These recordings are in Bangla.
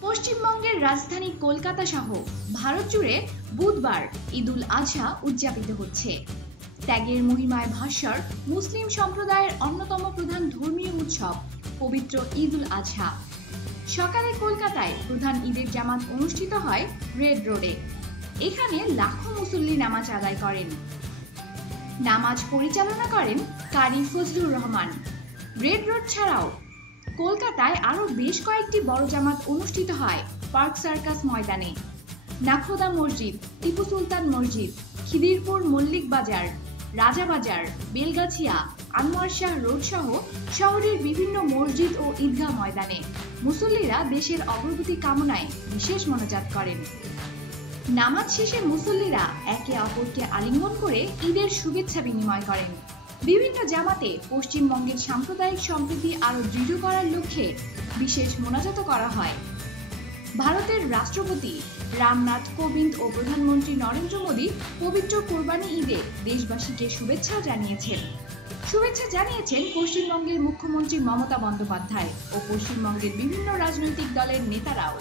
পশ্চিমবঙ্গের রাজধানী কলকাতা সহ ভারত জুড়ে বুধবার ঈদুল আজহা উদযাপিত হচ্ছে। ত্যাগের মহিমায় ভাস্বর মুসলিম সম্প্রদায়ের অন্যতম প্রধান ধর্মীয় উৎসব, পবিত্র ঈদুল আজহা। সকালে কলকাতায় প্রধান ঈদের জামাত অনুষ্ঠিত হয় রেড রোডে। এখানে লাখো মুসল্লি নামাজ আদায় করেন। নামাজ পরিচালনা করেন কারি ফজলুর রহমান। রেড রোড ছাড়াও কলকাতায় আরও বেশ কয়েকটি বড় জামাত অনুষ্ঠিত হয়, পার্ক সার্কাস ময়দানে। নাখোদা মসজিদ, টিপু সুলতান মসজিদ, খিদিরপুর মল্লিক বাজার রাজাবাজার বেলগাছিয়া, আনোয়ার শাহ রোড সহ শহরের বিভিন্ন মসজিদ ও ঈদগাহ ময়দানে। মুসল্লিরা দেশের অগ্রগতি কামনায় বিশেষ মনোজাত করেন। নামাজ শেষে মুসল্লিরা একে অপরকে আলিঙ্গন করে ঈদের শুভেচ্ছা বিনিময় করেন। বিভিন্ন জামাতে পশ্চিমবঙ্গের সাম্প্রদায়িক সম্প্রীতি আরও দৃঢ় করার লক্ষ্যে বিশেষ মোনাজাত করা হয়। ভারতের রাষ্ট্রপতি রামনাথ কোবিন্দ ও প্রধানমন্ত্রী নরেন্দ্র মোদী পবিত্র কোরবানি ঈদে দেশবাসীকে শুভেচ্ছা জানিয়েছেন। শুভেচ্ছা জানিয়েছেন পশ্চিমবঙ্গের মুখ্যমন্ত্রী মমতা বন্দ্যোপাধ্যায় ও পশ্চিমবঙ্গের বিভিন্ন রাজনৈতিক দলের নেতারাও।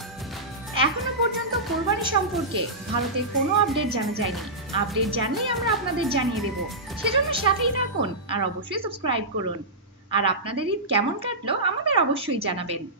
এখনও পর্যন্ত কোরবানি সম্পর্কে ভারতের কোনো আপডেট জানা যায়নি। আপডেট জানলেই আমরা আপনাদের জানিয়ে দেব। সেজন্য সাথেই থাকুন আর অবশ্যই সাবস্ক্রাইব করুন। আর আপনাদের ঈদ কেমন কাটলো আমাদের অবশ্যই জানাবেন।